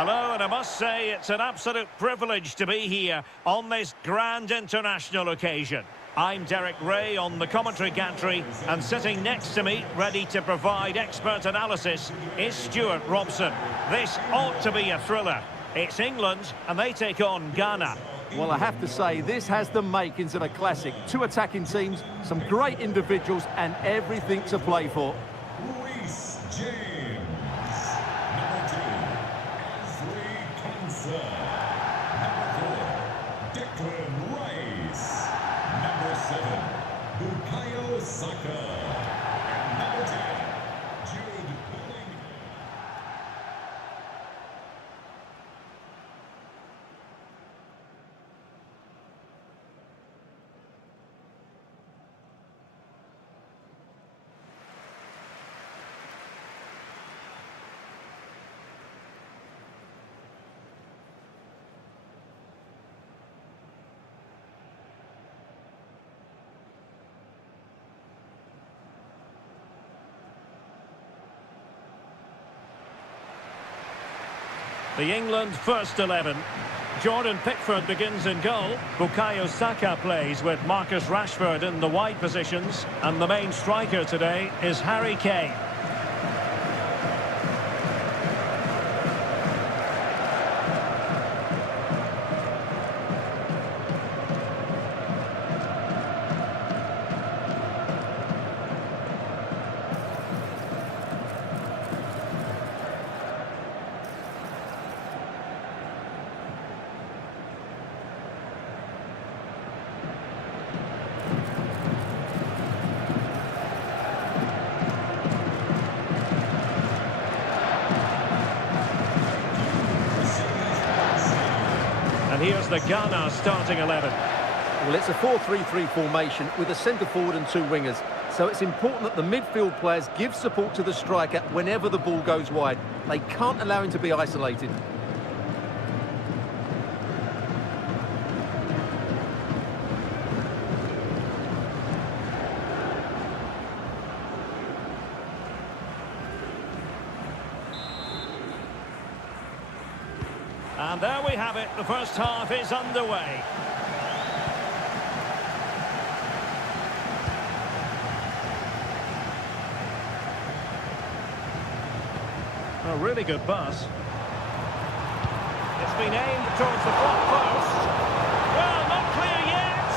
Hello, and I must say it's an absolute privilege to be here on this grand international occasion. I'm Derek Ray on the commentary gantry, and sitting next to me, ready to provide expert analysis, is Stuart Robson. This ought to be a thriller. It's England, and they take on Ghana. Well, I have to say, this has the makings of a classic. Two attacking teams, some great individuals, and everything to play for. The England first 11. Jordan Pickford begins in goal. Bukayo Saka plays with Marcus Rashford in the wide positions. And the main striker today is Harry Kane. And here's the Ghana starting 11. Well, it's a 4-3-3 formation with a centre forward and two wingers. So it's important that the midfield players give support to the striker whenever the ball goes wide. They can't allow him to be isolated. And there we have it. The first half is underway. A really good pass. It's been aimed towards the front post. Well, not clear yet.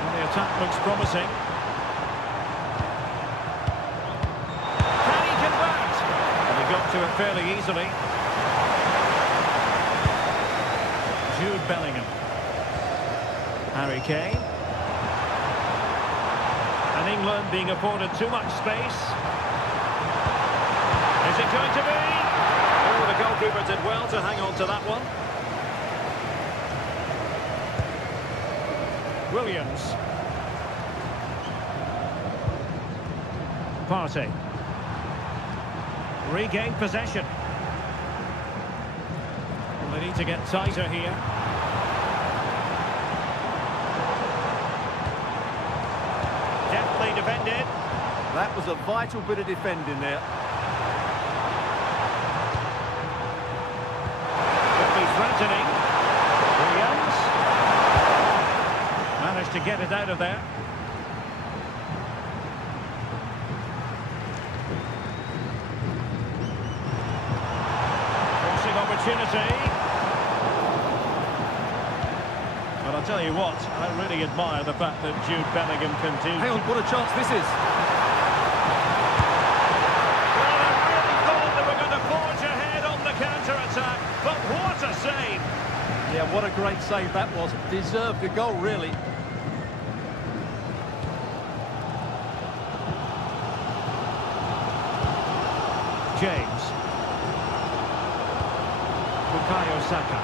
And the attack looks promising. To it fairly easily. Jude Bellingham. Harry Kane. And England being afforded too much space. Is it going to be? Oh, the goalkeeper did well to hang on to that one. Williams. Partey. Regain possession. Well, they need to get tighter here. Deftly defended. That was a vital bit of defending there. Could be threatening. Williams. Managed to get it out of there. Opportunity. Well, I'll tell you what, I really admire the fact that Jude Bellingham can do... Hang on, what a chance this is. Well, I really thought they were going to forge ahead on the counter-attack, but what a save! Yeah, what a great save that was. Deserved a goal, really. James. Bukayo Saka.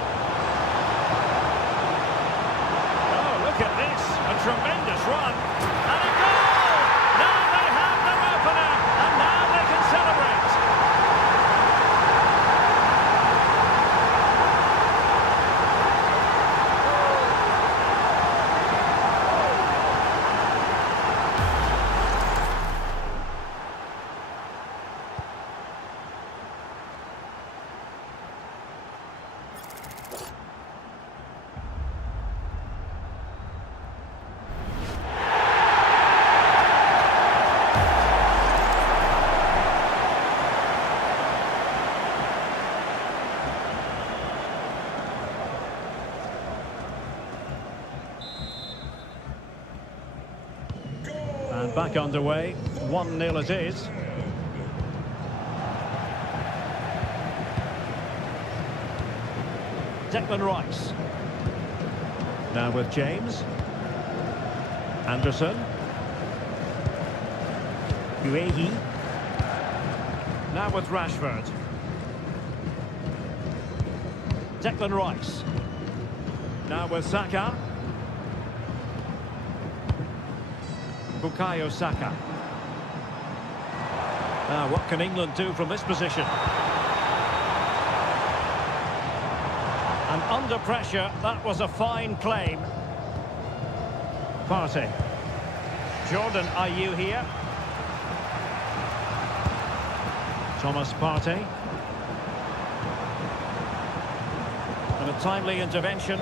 Oh, look at this. A tremendous run. And a goal! Now they have their opener. And now they can celebrate. Back underway, 1-0 it is. Declan Rice. Now with James. Anderson. Uehi. Now with Rashford. Declan Rice. Now with Saka. Bukayo Saka. Now what can England do from this position? And under pressure, that was a fine claim. Partey. Jordan, are you here? Thomas Partey. And a timely intervention.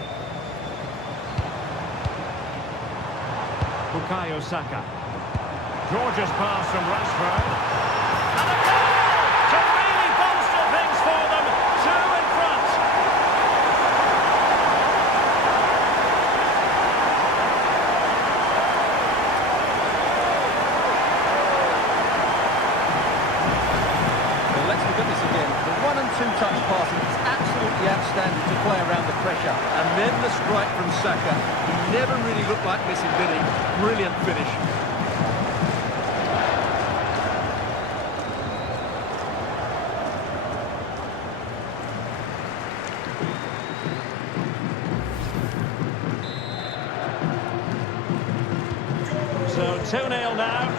Bukayo Saka. Gorgeous pass from Rashford. And a goal to really bolster things for them. 2 in front. Well, let's look at this again. The 1- and 2-touch passing is absolutely outstanding to play around the pressure. And then the strike from Saka. He never really looked like missing, did he? Brilliant finish. So 2-0 now.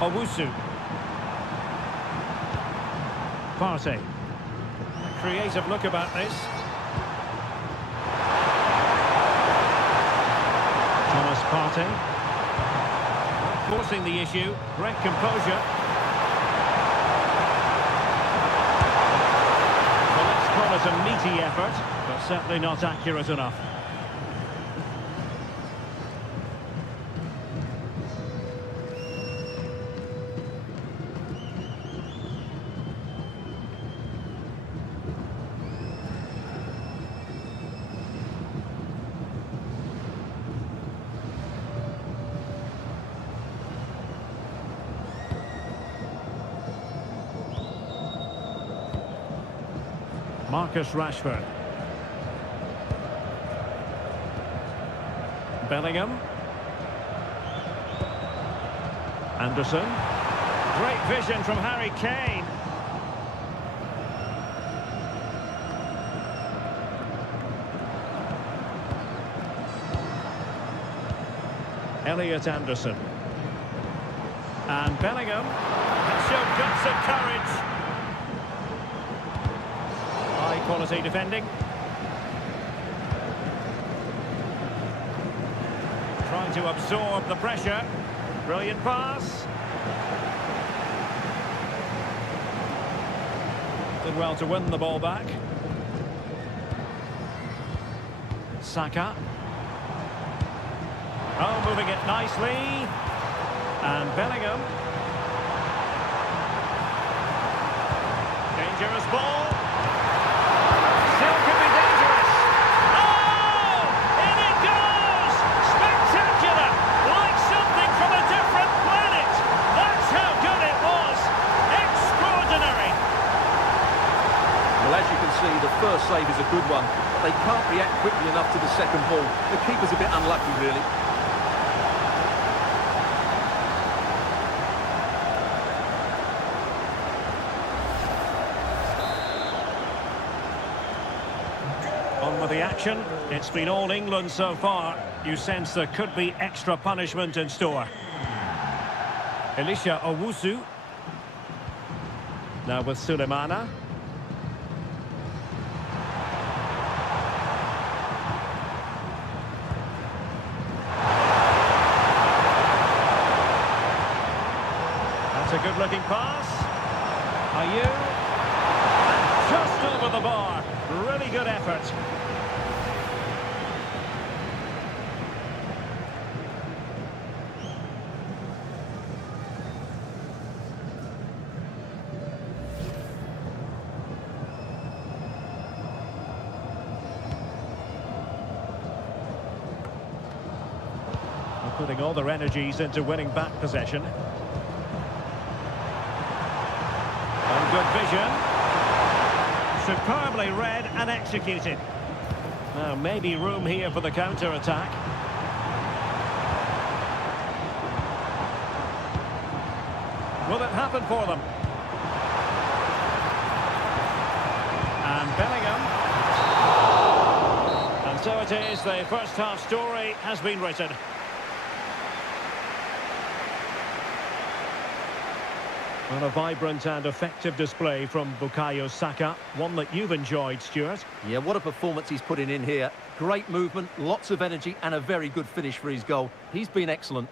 Owusu. Partey. A creative look about this. Thomas Partey. Forcing the issue. Great composure. Well, let's call it a meaty effort, but certainly not accurate enough. Marcus Rashford. Bellingham. Anderson. Great vision from Harry Kane. Elliot Anderson. And Bellingham can show guts and courage. High-quality defending. Trying to absorb the pressure. Brilliant pass. Did well to win the ball back. Saka. Oh, moving it nicely. And Bellingham. Dangerous ball. Still could be dangerous. Oh! In it goes! Spectacular! Like something from a different planet. That's how good it was. Extraordinary. Well, as you can see, the first save is a good one. But they can't react quickly enough to the second ball. The keeper's a bit unlucky, really. On with the action. It's been all England so far. You sense there could be extra punishment in store. Elisha Owusu. Now with Sulemana. That's a good-looking pass. Ayew. And just over the bar. Really good effort. Putting all their energies into winning back possession. On good vision. Superbly read and executed. Now maybe room here for the counter-attack. Will it happen for them? And Bellingham. And so it is, the first half story has been written. Well, a vibrant and effective display from Bukayo Saka, one that you've enjoyed, Stuart. Yeah, what a performance he's putting in here. Great movement, lots of energy and a very good finish for his goal. He's been excellent.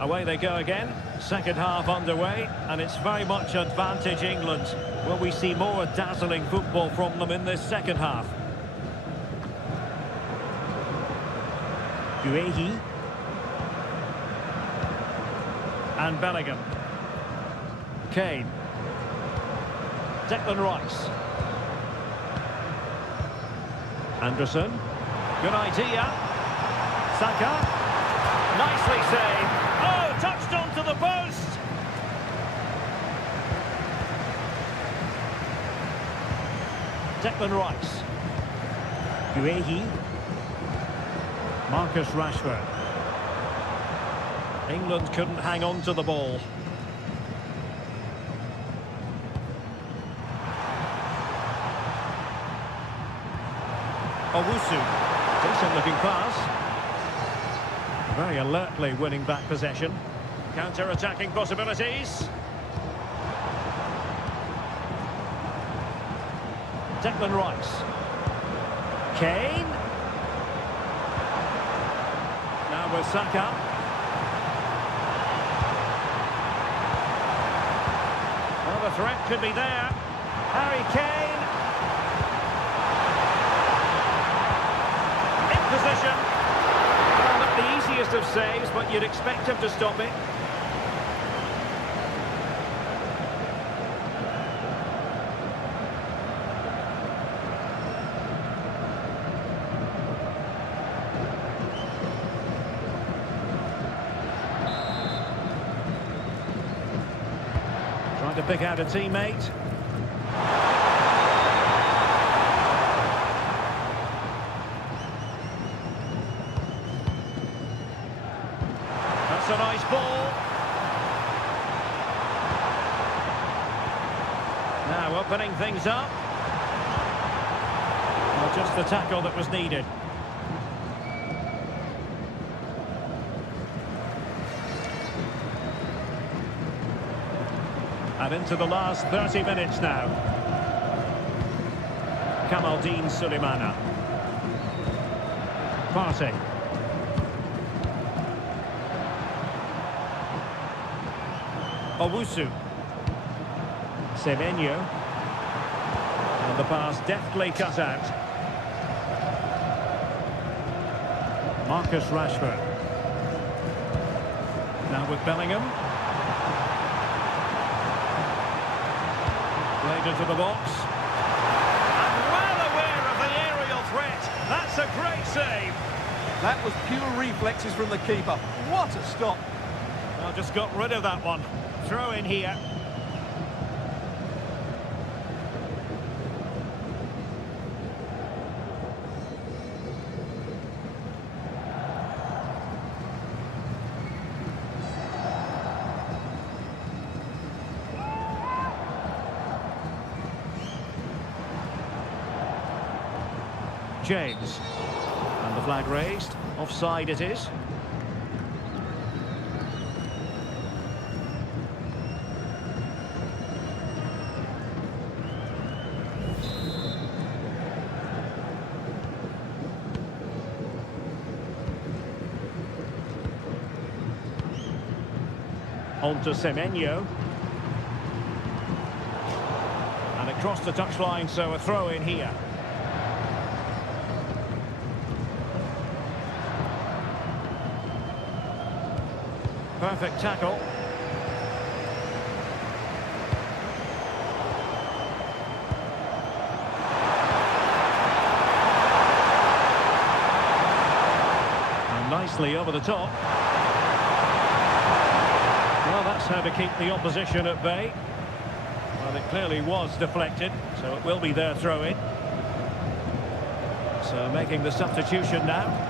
Away they go again. Second half underway, and it's very much advantage England. Will we see more dazzling football from them in this second half? Guehi. And Bellingham. Kane. Declan Rice. Anderson. Good idea. Saka. Nicely saved. Oh, touched onto the post. Declan Rice. Guehi. Marcus Rashford. England couldn't hang on to the ball. Owusu. Decent looking pass. Very alertly winning back possession. Counter-attacking possibilities. Declan Rice. Kane. Now with Saka. Well, the threat could be there. Harry Kane. In position. Well, not the easiest of saves, but you'd expect him to stop it. Trying to pick out a teammate. That's a nice ball. Now opening things up. Well, just the tackle that was needed. And into the last 30 minutes now. Kamaldeen Sulemana. Partey. Owusu. Semenyo. And the pass deftly cut out. Marcus Rashford. Now with Bellingham. Played into the box. And well aware of the aerial threat. That's a great save. That was pure reflexes from the keeper. What a stop. Well, just got rid of that one. Throw in here. James. And the flag raised. Offside it is. On to Semenyo. And across the touchline, so a throw in here. Perfect tackle. And nicely over the top. Well, that's how to keep the opposition at bay. Well, it clearly was deflected, so it will be their throw-in. So making the substitution now.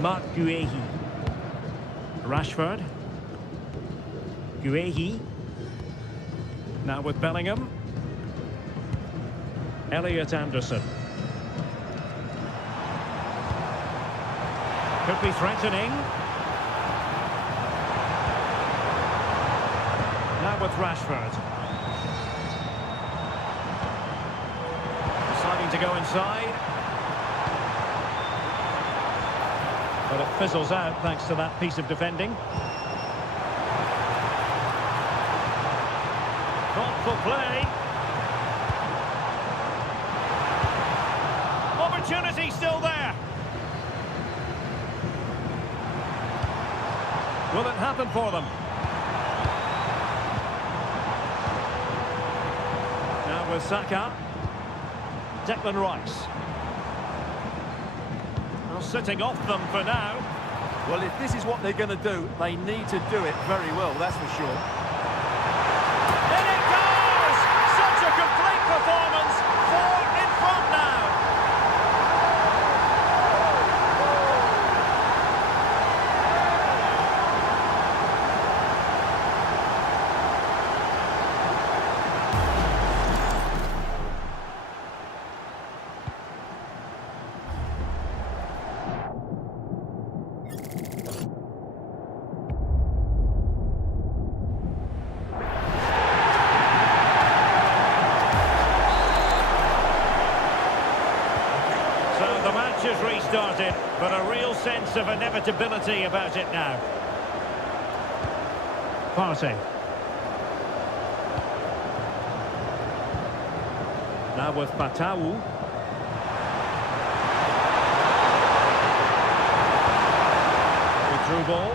Mark Guehi. Rashford. Guehi. Now with Bellingham. Elliot Anderson. Could be threatening. Now with Rashford. Deciding to go inside. But it fizzles out thanks to that piece of defending. Thoughtful play. Opportunity still there. Will it happen for them? Now with Saka. Declan Rice. Well, sitting off them for now. Well, if this is what they're going to do, they need to do it very well, that's for sure. In it goes! Such a complete performance. 4 in front now. The match has restarted, but a real sense of inevitability about it now. Partey. Now with Patau. Through ball.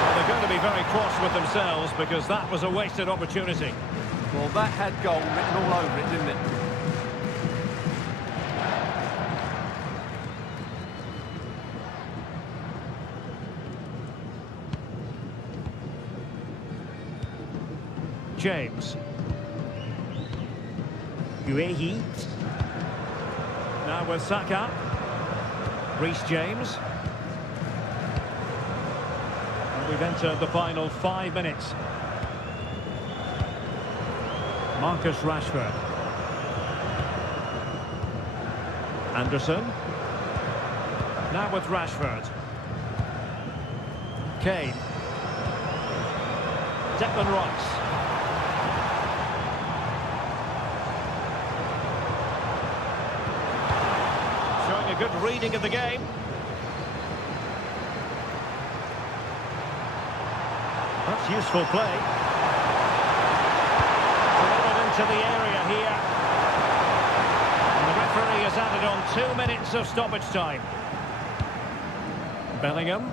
Well, they're going to be very cross with themselves because that was a wasted opportunity. Well, that had goal written all over it, didn't it? James. Guehi. Now with Saka. Reece James. And we've entered the final 5 minutes. Marcus Rashford. Anderson. Now with Rashford. Kane. Declan Rice. Showing a good reading of the game. That's useful play. Delivered into the area here. And the referee has added on 2 minutes of stoppage time. Bellingham.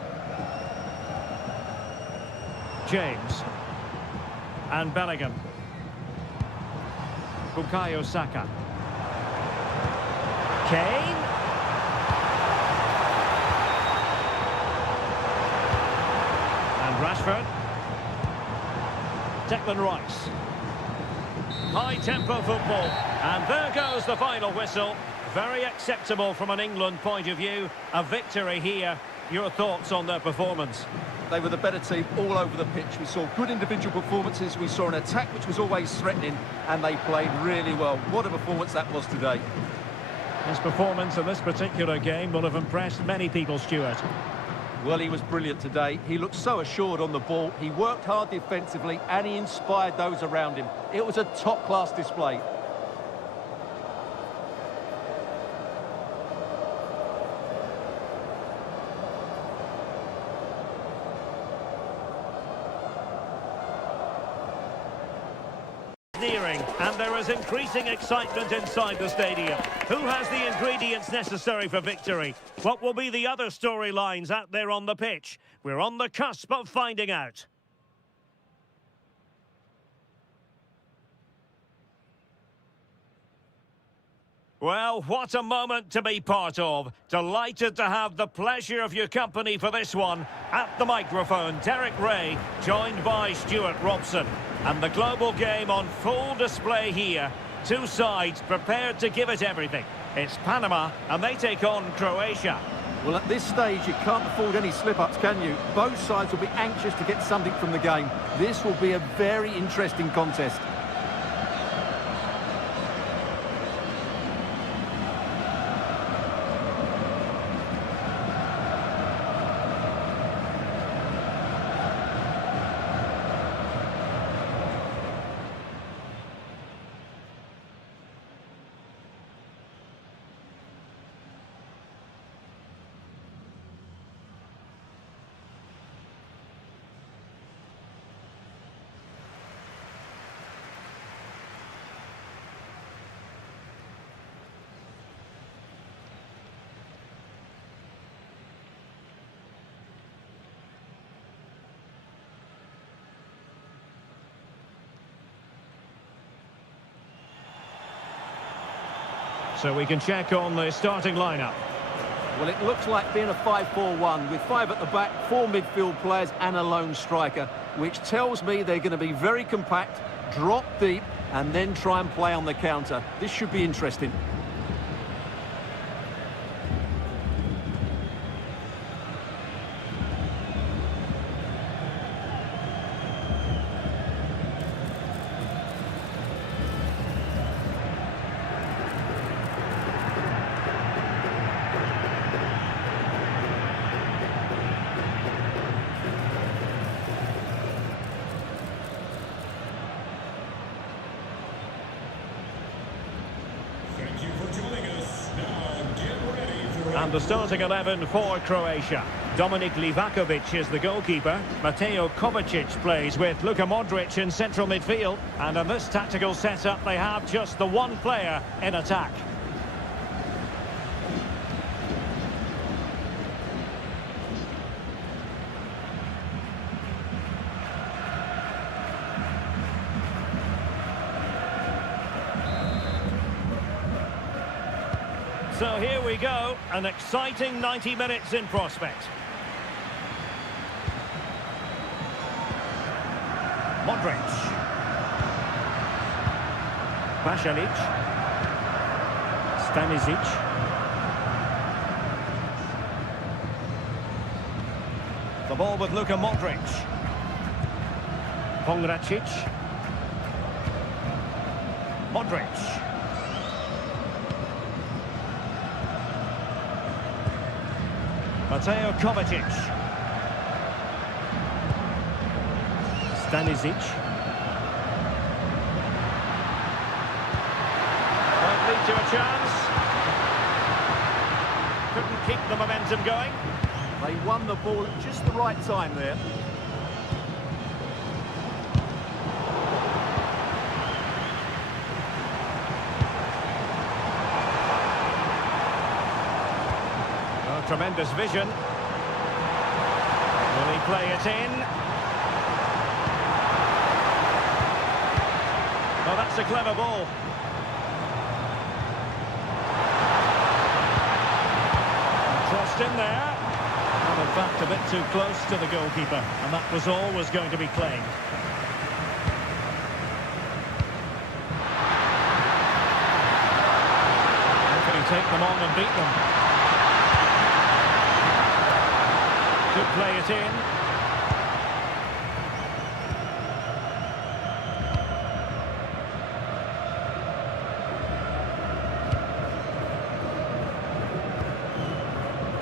James. And Bellingham. Bukayo Saka. Kane. And Rashford. Declan Rice. High-tempo football. And there goes the final whistle. Very acceptable from an England point of view. A victory here. Your thoughts on their performance? They were the better team all over the pitch. We saw good individual performances. We saw an attack which was always threatening, and they played really well. What a performance that was today. His performance in this particular game will have impressed many people, Stuart. Well, he was brilliant today. He looked so assured on the ball. He worked hard defensively, and he inspired those around him. It was a top-class display. nearing, and there is increasing excitement inside the stadium. Who has the ingredients necessary for victory? What will be the other storylines out there on the pitch? We're on the cusp of finding out. Well, what a moment to be part of. Delighted to have the pleasure of your company for this one. At the microphone, Derek Ray, joined by Stuart Robson. And the global game on full display here. Two sides prepared to give it everything. It's Panama, and they take on Croatia. Well, at this stage, you can't afford any slip-ups, can you? Both sides will be anxious to get something from the game. This will be a very interesting contest. So we can check on the starting lineup. Well, it looks like being a 5-4-1 with 5 at the back, 4 midfield players and a lone striker, which tells me they're going to be very compact, drop deep, and then try and play on the counter. This should be interesting. And the starting 11 for Croatia. Dominik Livakovic is the goalkeeper. Mateo Kovacic plays with Luka Modric in central midfield. And in this tactical setup, they have just the one player in attack. So here we go, an exciting 90 minutes in prospect. Modric. Pasalic. Stanisic. The ball with Luka Modric. Pongracic. Modric. Mateo Kovacic. Stanisic. Might lead to a chance. Couldn't keep the momentum going. They won the ball at just the right time there. Tremendous vision. Will he play it in? Oh, that's a clever ball. Crossed in there. And in fact, a bit too close to the goalkeeper. And that was always going to be claimed. How can he take them on and beat them? Could play it in.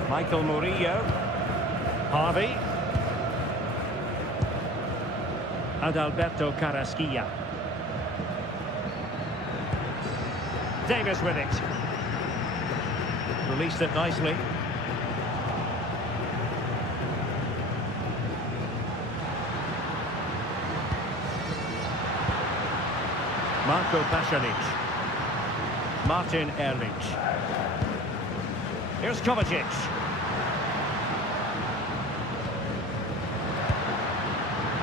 Michael Murillo. Harvey. Adalberto Carrasquilla. Davis with it. Released it nicely. Marko Pasalic. Martin Ehrlich. Here's Kovacic.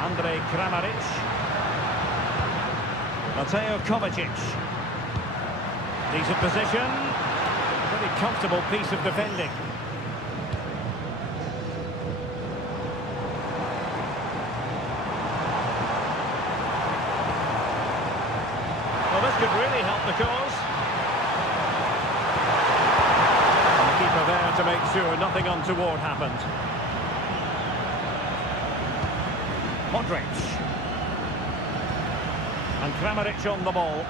Andrej Kramaric. Mateo Kovacic. Decent position. Pretty comfortable piece of defending. Well, this could really help the cause. And the keeper there to make sure nothing untoward happened. Modric. And Kramaric on the ball.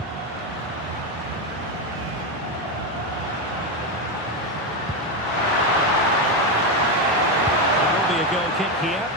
It will be a goal kick here.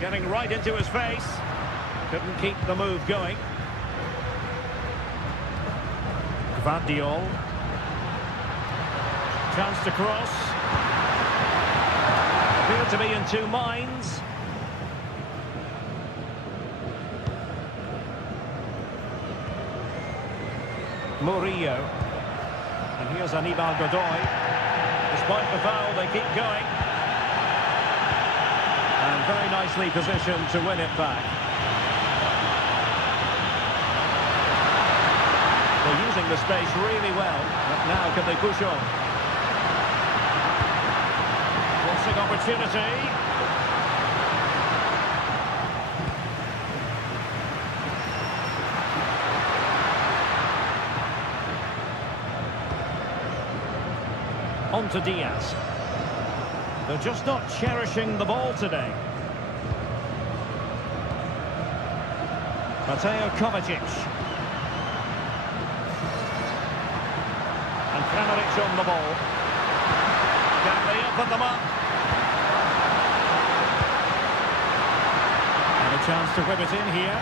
Getting right into his face. Couldn't keep the move going. Gvardiol. Chance to cross. Appeared to be in two minds. Murillo. And here's Aníbal Godoy. Despite the foul, they keep going. And very nicely positioned to win it back. They're using the space really well, but now can they push on? Forcing opportunity. On to Diaz. They're just not cherishing the ball today. Mateo Kovacic. And Kramaric on the ball. Can they open them up? And a chance to whip it in here.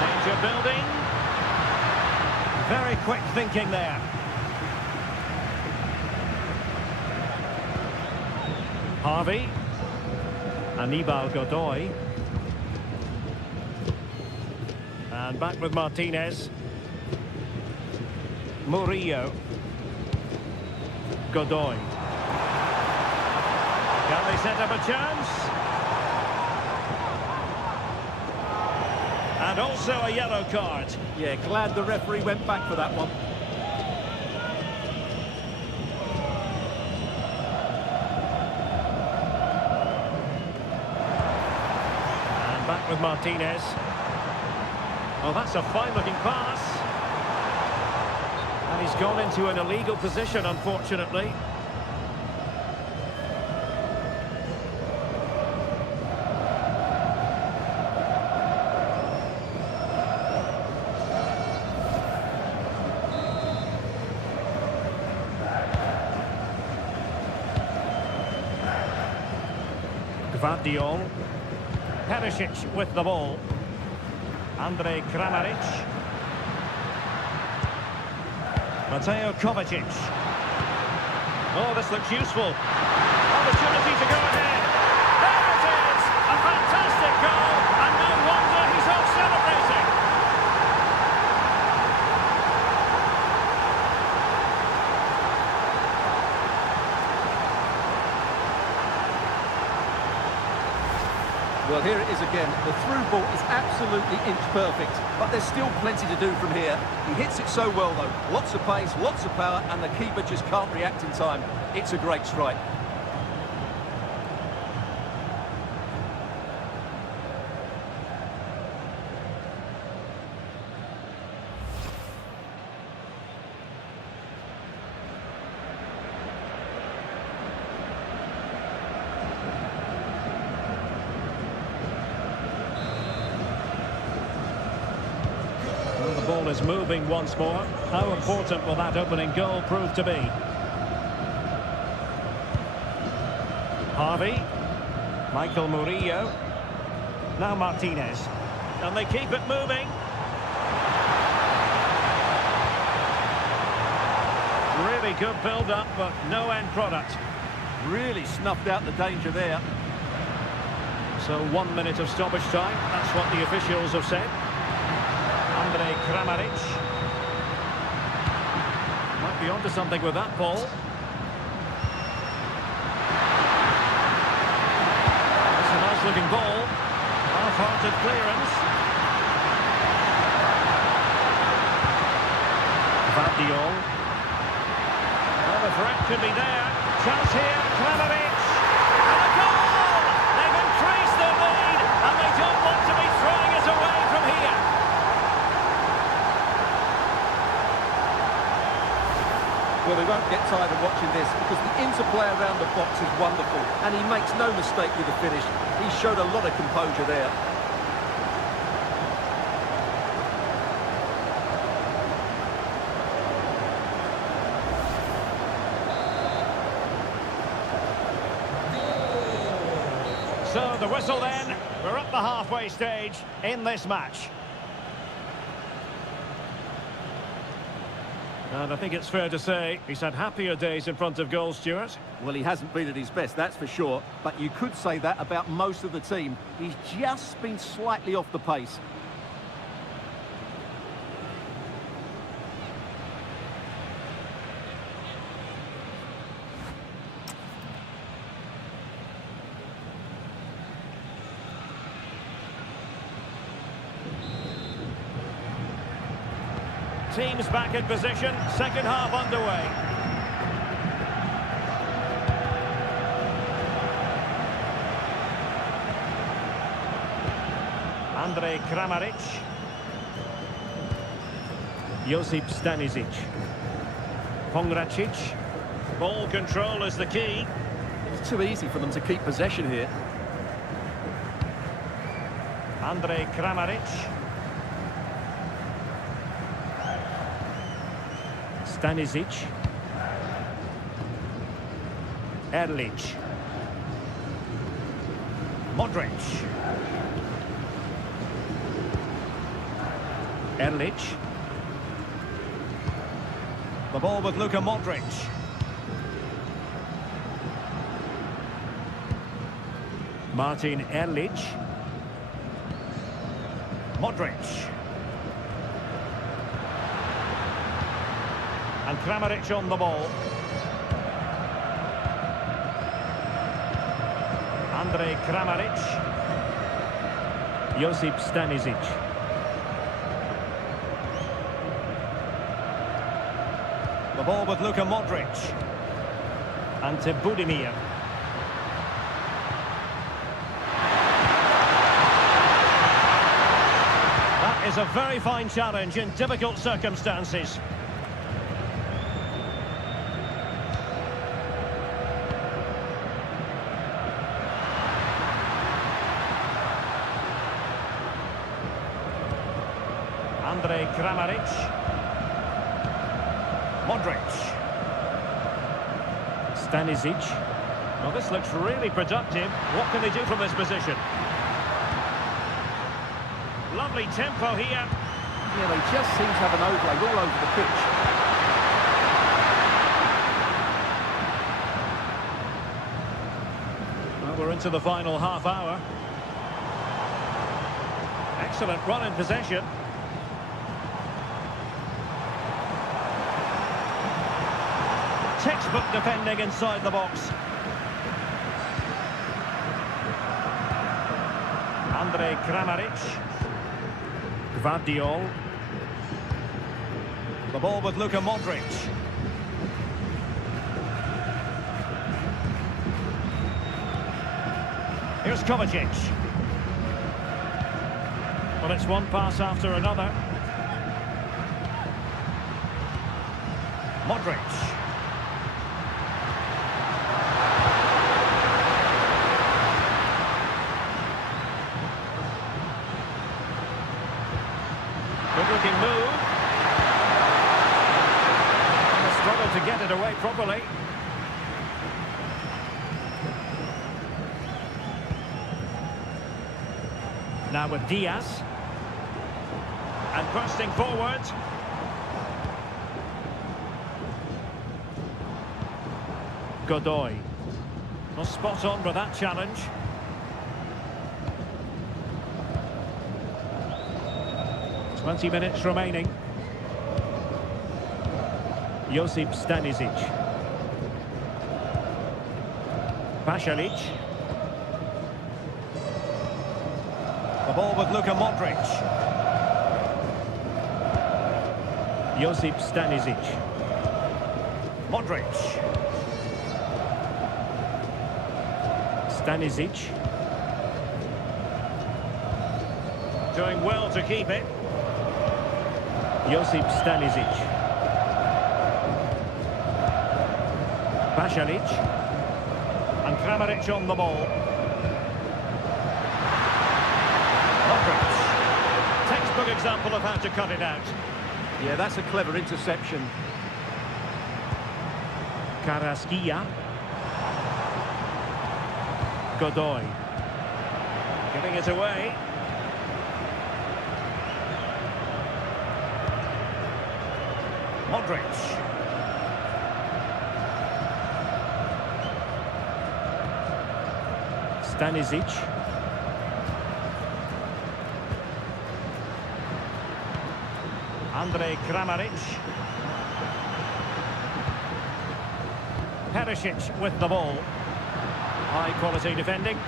Danger building. Very quick thinking there. Harvey. Aníbal Godoy. And back with Martinez. Murillo. Godoy. Can they set up a chance? And also a yellow card. Yeah, glad the referee went back for that one. Back with Martinez. Oh, that's a fine-looking pass. And he's gone into an illegal position, unfortunately. Gvardiol. Perisic with the ball. Andrej Kramaric. Mateo Kovacic. Oh, this looks useful. Opportunity to go ahead. There it is! A fantastic goal, and no wonder he's off celebrating. Well, here it is again. The through ball is absolutely inch perfect, but there's still plenty to do from here. He hits it so well, though. Lots of pace, lots of power, and the keeper just can't react in time. It's a great strike. ball is moving once more. How important will that opening goal prove to be? Harvey. Michael Murillo. Now Martinez. And they keep it moving. Really good build-up, but no end product. Really snuffed out the danger there. So 1 minute of stoppage time. That's what the officials have said. Andre Kramaric. Might be onto something with that ball. That's a nice-looking ball. Half-hearted clearance. Vardiol. Well, the threat could be there. Chance here, Kramaric. And a goal! They've increased their lead, and they don't want to be throwing it away from here. Well, we won't get tired of watching this because the interplay around the box is wonderful and he makes no mistake with the finish. He showed a lot of composure there. So the whistle then, we're at the halfway stage in this match. And I think it's fair to say he's had happier days in front of goal, Stuart. Well, he hasn't been at his best, that's for sure. But you could say that about most of the team. He's just been slightly off the pace. Teams back in position, second half underway. Andre Kramaric. Josip Stanisic. Pongracic. Ball control is the key. It's too easy for them to keep possession here. Andre Kramaric. Stanisic. Erlich. Modric. Erlich. The ball with Luka Modric. Martin Erlich. Modric. And Kramaric on the ball. Andre Kramaric. Josip Stanisic. The ball with Luka Modric. And to Budimir. That is a very fine challenge in difficult circumstances. Andre Kramaric. Modric. Stanisic. Well, this looks really productive. What can they do from this position? Lovely tempo here. Yeah, they just seem to have an overload all over the pitch. Well, we're into the final half hour. Excellent run in possession. Textbook defending inside the box. Andre Kramaric. Vardiol. The ball with Luka Modric. Here's Kovacic. Well, it's one pass after another. Modric. Good looking move. get it away properly. Now with Diaz. And bursting forward. Godoy. Well, spot on with that challenge. Twenty minutes remaining. Josip Stanisic. Pasalic. The ball with Luka Modric. Josip Stanisic. Modric. Stanisic. Doing well to keep it. Josip Stanisic. Pasalic. And Kramaric on the ball. Modric. Textbook example of how to cut it out. Yeah, that's a clever interception. Carrasquilla. Godoy. Giving it away. Modric. Stanisic. Andrej Kramaric. Perisic with the ball. High quality defending.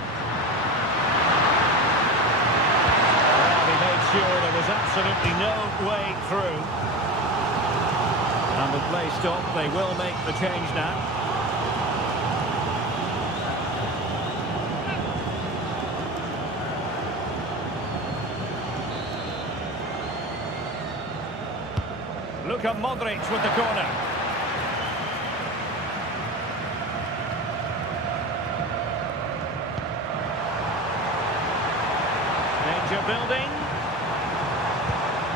Well, he made sure there was absolutely no way through. And with play stopped, they will make the change now. Luka Modric with the corner. Danger building.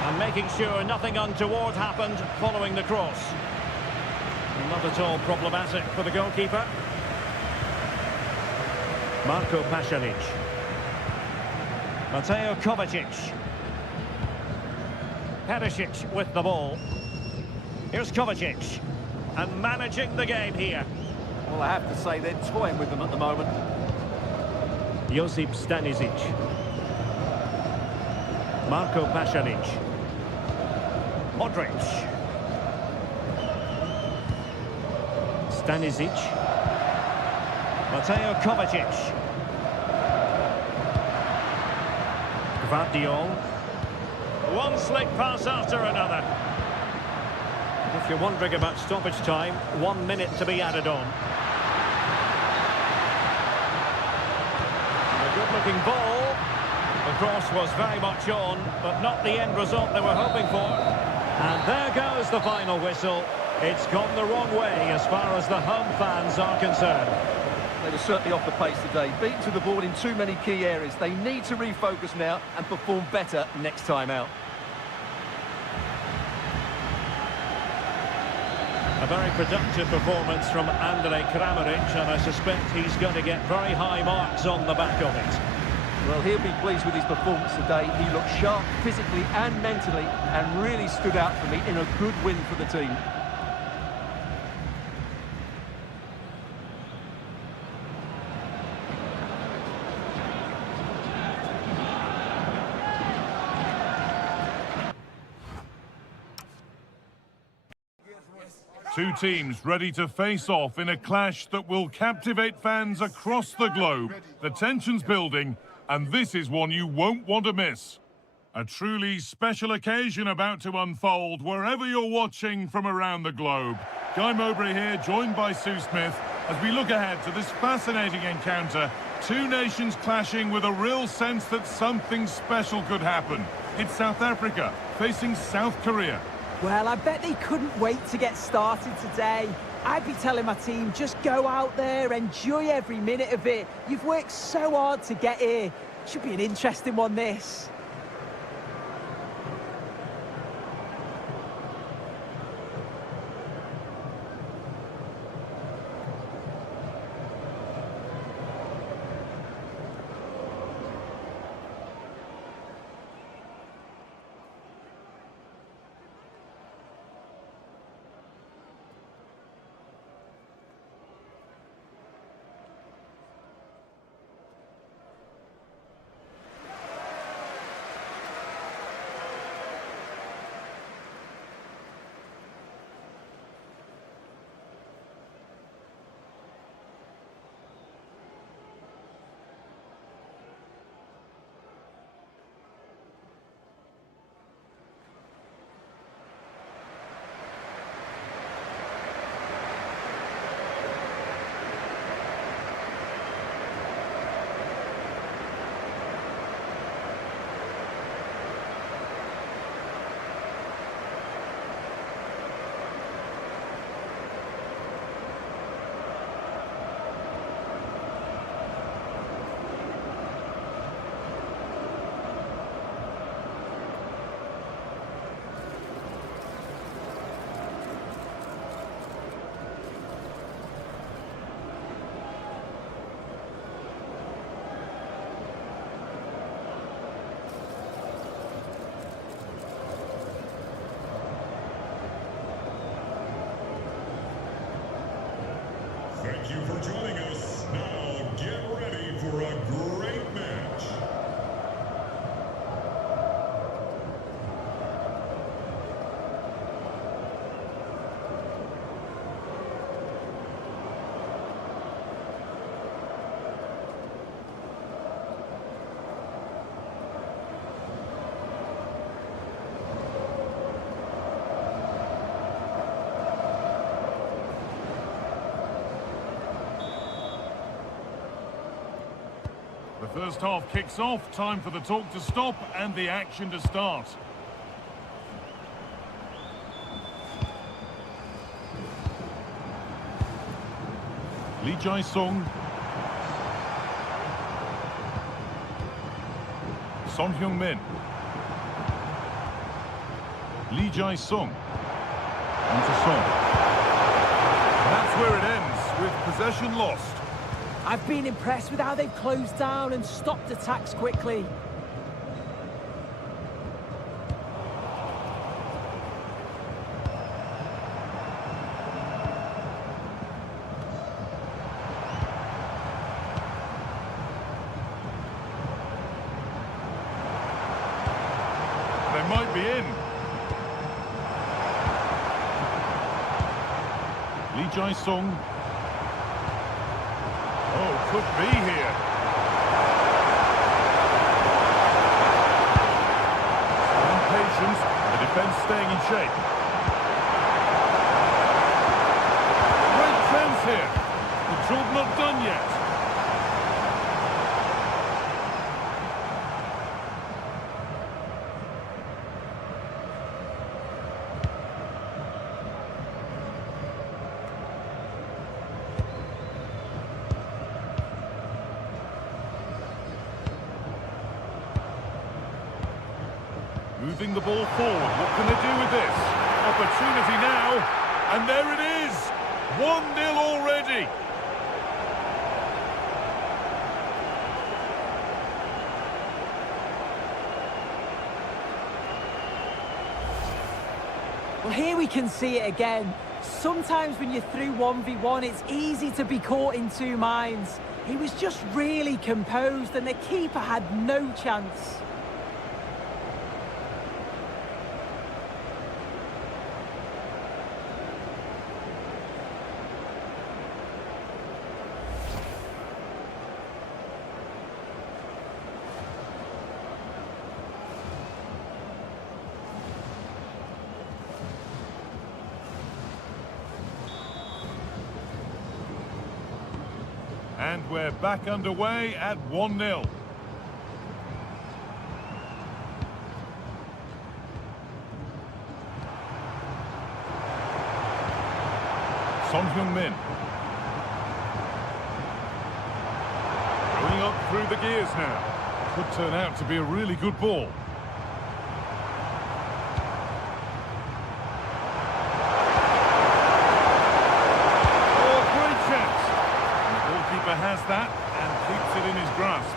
And making sure nothing untoward happened following the cross. Not at all problematic for the goalkeeper. Marko Pasalic. Mateo Kovacic. Perisic with the ball. Here's Kovacic. And managing the game here. Well, I have to say they're toying with them at the moment. Josip Stanisic. Marko Pasalic. Modric. Stanisic. Mateo Kovacic. Gvardiol. One slick pass after another. If you're wondering about stoppage time, 1 minute to be added on. A good-looking ball. The cross was very much on, but not the end result they were hoping for. And there goes the final whistle. It's gone the wrong way as far as the home fans are concerned. They were certainly off the pace today, beaten to the ball in too many key areas. They need to refocus now and perform better next time out. A very productive performance from Andrej Kramaric, and I suspect he's going to get very high marks on the back of it. Well, he'll be pleased with his performance today. He looked sharp physically and mentally and really stood out for me in a good win for the team. Two teams ready to face off in a clash that will captivate fans across the globe. The tension's building, and this is one you won't want to miss. A truly special occasion about to unfold wherever you're watching from around the globe. Guy Mowbray here, joined by Sue Smith, as we look ahead to this fascinating encounter. Two nations clashing with a real sense that something special could happen. It's South Africa facing South Korea. Well, I bet they couldn't wait to get started today. I'd be telling my team, just go out there, enjoy every minute of it. You've worked so hard to get here. Should be an interesting one, this. First half kicks off, time for the talk to stop and the action to start. Lee Jae-sung. Son Heung-min. Lee Jae-sung. On to Son. And that's where it ends, with possession lost. I've been impressed with how they've closed down and stopped attacks quickly. They might be in. Lee Jae-sung. Oh, could be here. Some patience, the defence staying in shape. Great chance here. The job not done yet. Moving the ball forward, what can they do with this? Opportunity now, and there it is! 1-0 already! Well, here we can see it again. Sometimes when you're through 1v1, it's easy to be caught in two minds. He was just really composed and the keeper had no chance. And we're back underway at 1-0. Son Heung-min. Going up through the gears now. Could turn out to be a really good ball. Has that and keeps it in his grasp.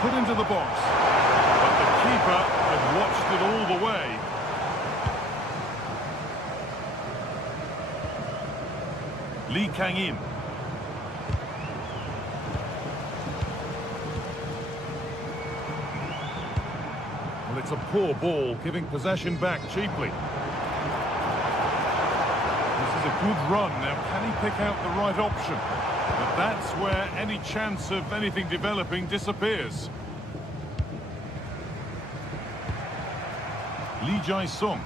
Put into the box, but the keeper had watched it all the way. Lee Kang-in. Well, it's a poor ball, giving possession back cheaply. This is a good run. Now, can he pick out the right option? But that's where any chance of anything developing disappears. Lee Jae-sung.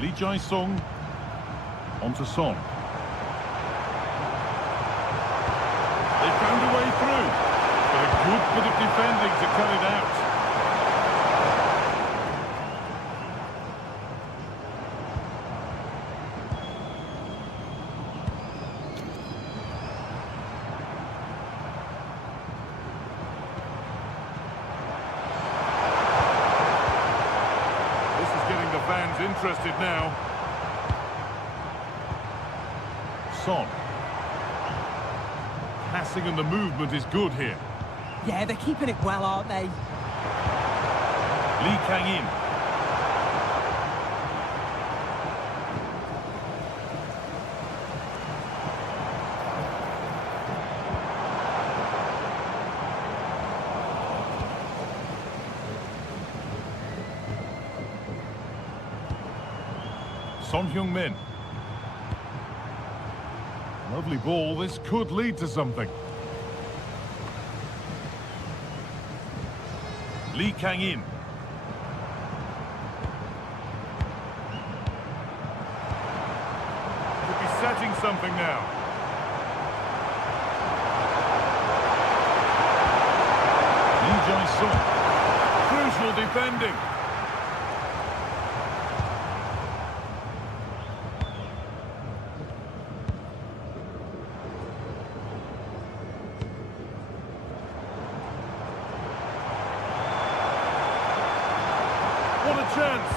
Lee Jae-sung. On to Son. They found a way through, but a good bit of defending to cut it out. This is getting the fans interested now. Son. Passing and the movement is good here. Yeah, they're keeping it well, aren't they? Lee Kang-in. Son Heung-min. Lovely ball, this could lead to something. Lee Kang-in. Could be setting something now. Lee Jae-sung. Crucial defending. What a chance!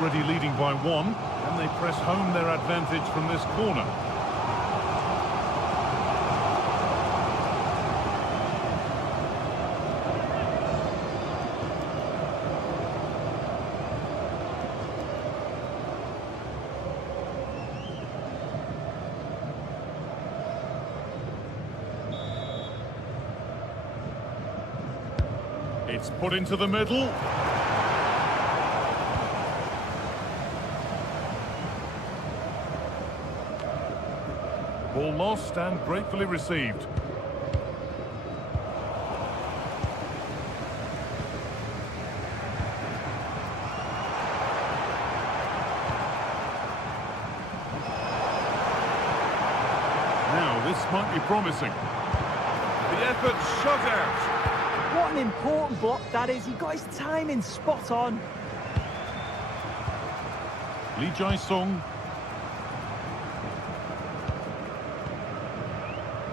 Already leading by one, and they press home their advantage from this corner. It's put into the middle. Ball lost and gratefully received. Now this might be promising. The effort shut out. What an important block that is. He got his timing spot on. Lee Jae-sung.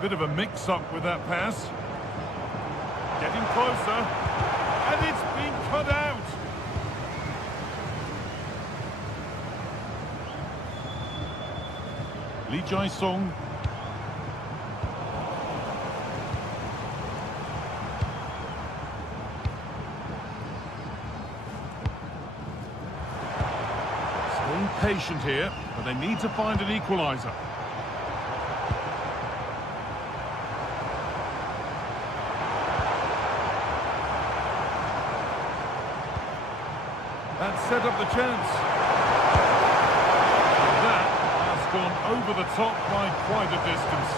Bit of a mix-up with that pass. Getting closer. And it's been cut out. Lee Jae-sung. Staying patient here, but they need to find an equaliser. That set up the chance. And that has gone over the top by quite a distance.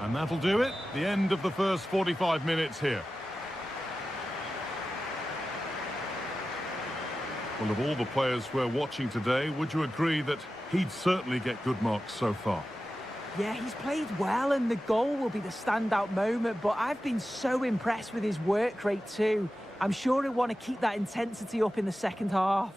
And that'll do it. The end of the first 45 minutes here. Well, of all the players we're watching today, would you agree that he'd certainly get good marks so far? Yeah, he's played well and the goal will be the standout moment, but I've been so impressed with his work rate too. I'm sure he'll want to keep that intensity up in the second half.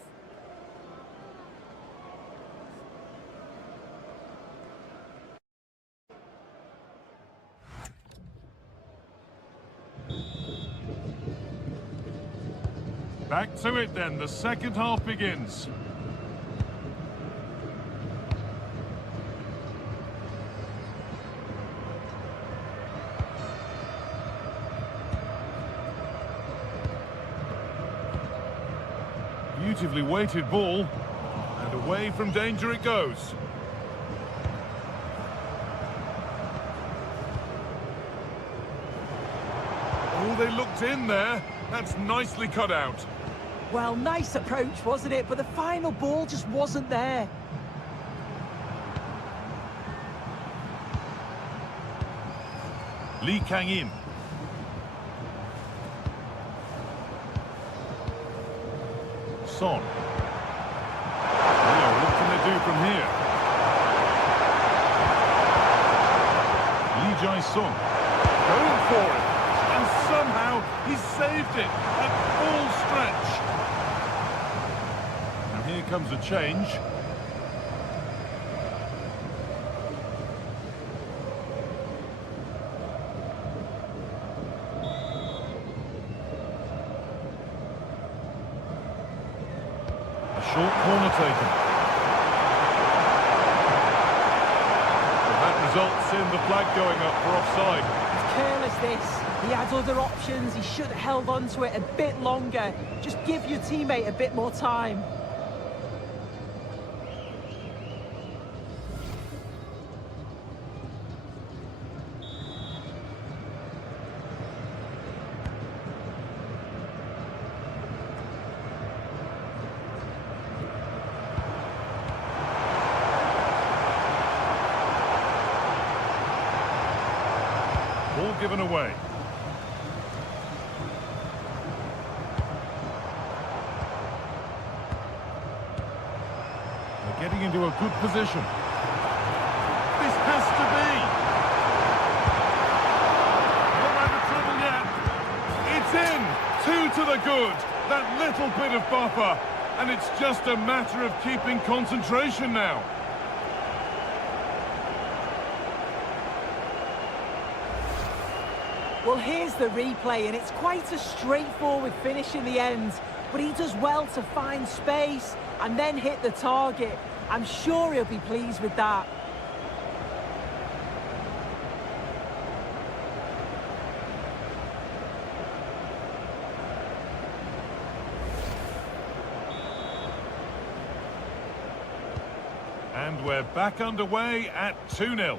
Back to it then, the second half begins. Beautifully weighted ball, and away from danger it goes. Oh, they looked in there. That's nicely cut out. Well, nice approach, wasn't it? But the final ball just wasn't there. Lee Kang-in. Son. Now, what can they do from here? Lee Jae-sung. Going for it. And somehow he saved it at full stretch. Now here comes a change. taken. Well, that results in the flag going up for offside. It's careless, this. He had other options. He should have held on to it a bit longer. Just give your teammate a bit more time. Ball given away. They're getting into a good position. This has to be. Not out of trouble yet. It's in. 2 to the good. That little bit of buffer. And it's just a matter of keeping concentration now. Well, here's the replay, and it's quite a straightforward finish in the end. But he does well to find space and then hit the target. I'm sure he'll be pleased with that. And we're back underway at 2-0.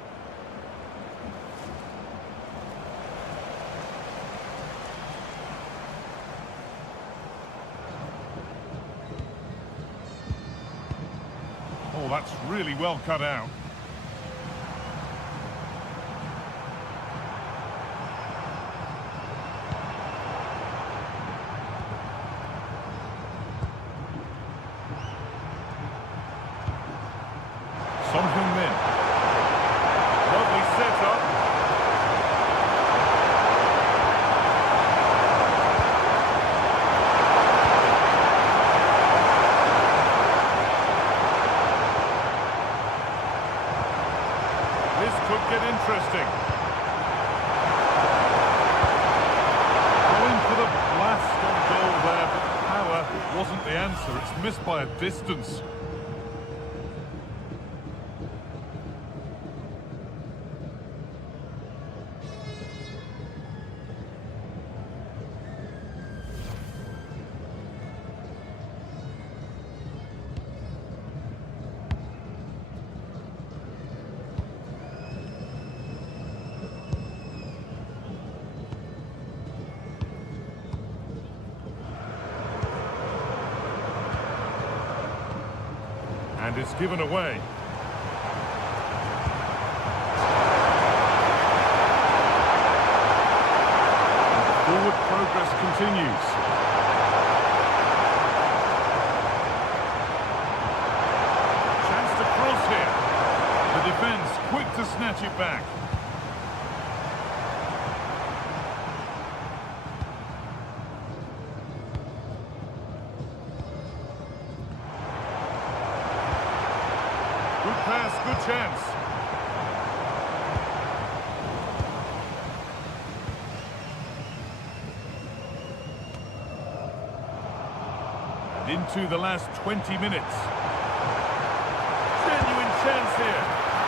Oh, that's really well cut out. Lovely setup. This could get interesting. Going for the blast on goal there, but power wasn't the answer. It's missed by a distance. And it's given away. Forward progress continues. Chance to cross here. The defence quick to snatch it back. Good pass, good chance. And into the last 20 minutes. Genuine chance here.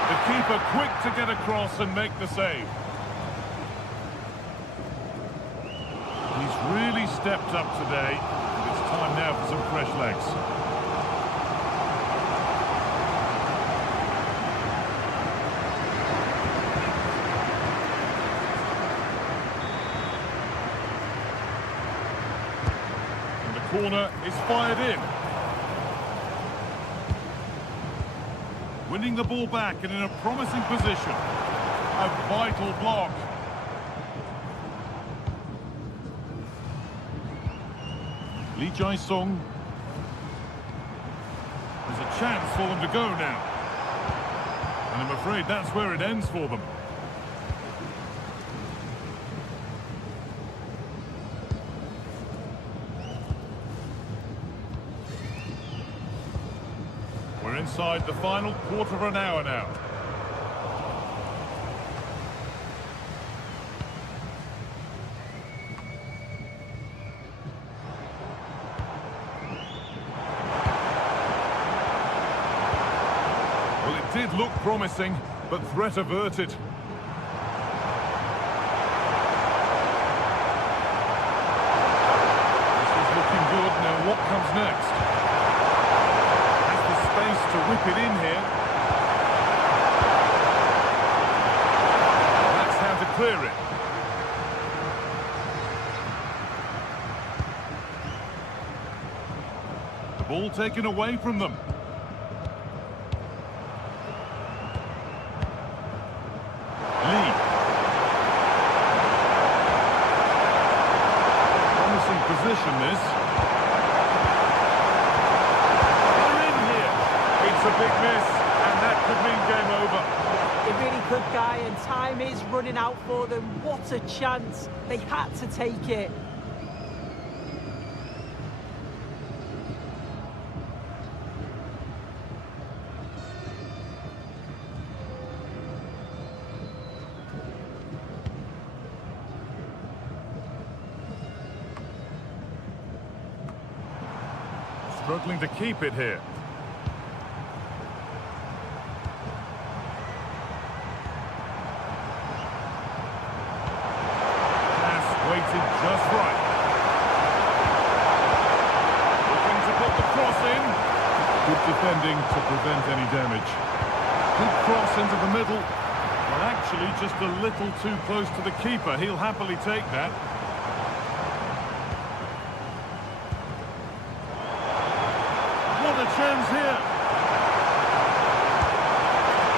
The keeper quick to get across and make the save. He's really stepped up today. And it's time now for some fresh legs. Corner is fired in. Winning the ball back and in a promising position. A vital block. Lee Jae-sung. There's a chance for them to go now. And I'm afraid that's where it ends for them. We're inside the final quarter of an hour now. did look promising, but threat averted. This is looking good. Now what comes next? Has the space to whip it in here. That's how to clear it. The ball taken away from them. Position this. They're in here. It's a big miss, and that could mean game over. It really could, Guy, and time is running out for them. What a chance. They had to take it. Struggling to keep it here. Pass weighted just right. Looking to put the cross in. Good defending to prevent any damage. Good cross into the middle. Well, actually, just a little too close to the keeper. He'll happily take that. Chance here.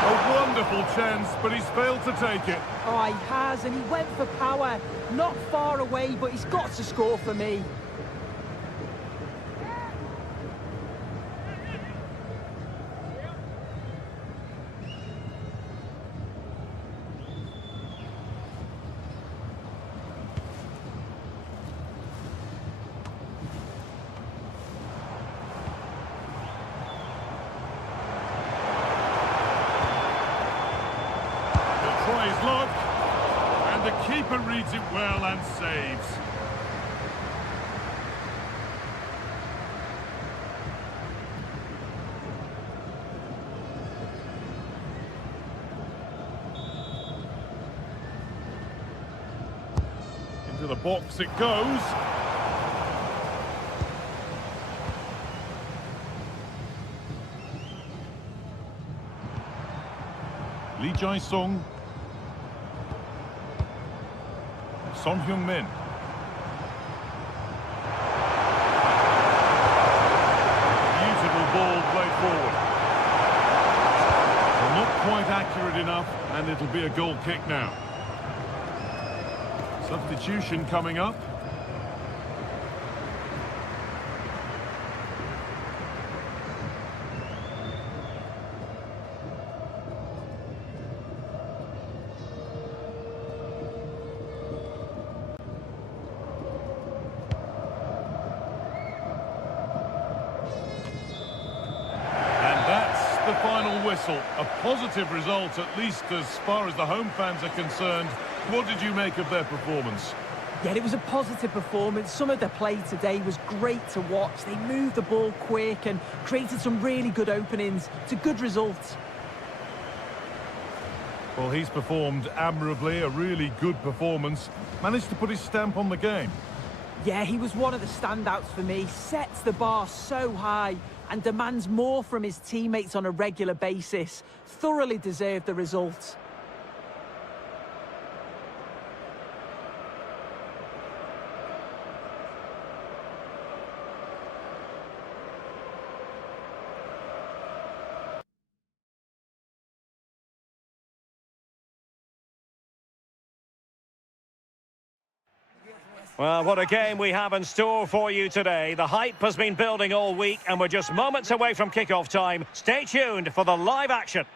A wonderful chance, but he's failed to take it. Oh, he has, and he went for power. Not far away, but he's got to score for me. Tries luck, and the keeper reads it well and saves. Into the box it goes. Lee Jae-sung. Son Heung-min. Beautiful ball played forward. Well, not quite accurate enough, and it'll be a goal kick now. Substitution coming up. The final whistle. A positive result, at least as far as the home fans are concerned. What did you make of their performance? Yeah, it was a positive performance. Some of their play today was great to watch. They moved the ball quick and created some really good openings. It's a good result. Well, he's performed admirably, a really good performance. Managed to put his stamp on the game. Yeah, he was one of the standouts for me. Sets the bar so high and demands more from his teammates on a regular basis. Thoroughly deserved the result. Well, what a game we have in store for you today. The hype has been building all week and we're just moments away from kickoff time. Stay tuned for the live action.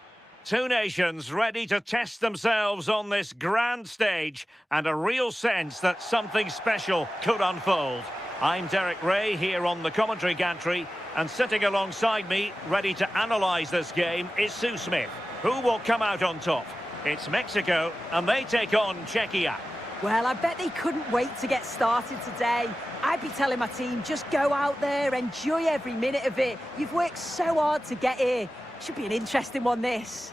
Two nations ready to test themselves on this grand stage and a real sense that something special could unfold. I'm Derek Ray here on the commentary gantry, and sitting alongside me, ready to analyse this game, is Sue Smith. Who will come out on top? It's Mexico and they take on Czechia. Well, I bet they couldn't wait to get started today. I'd be telling my team, just go out there, enjoy every minute of it. You've worked so hard to get here. Should be an interesting one, this.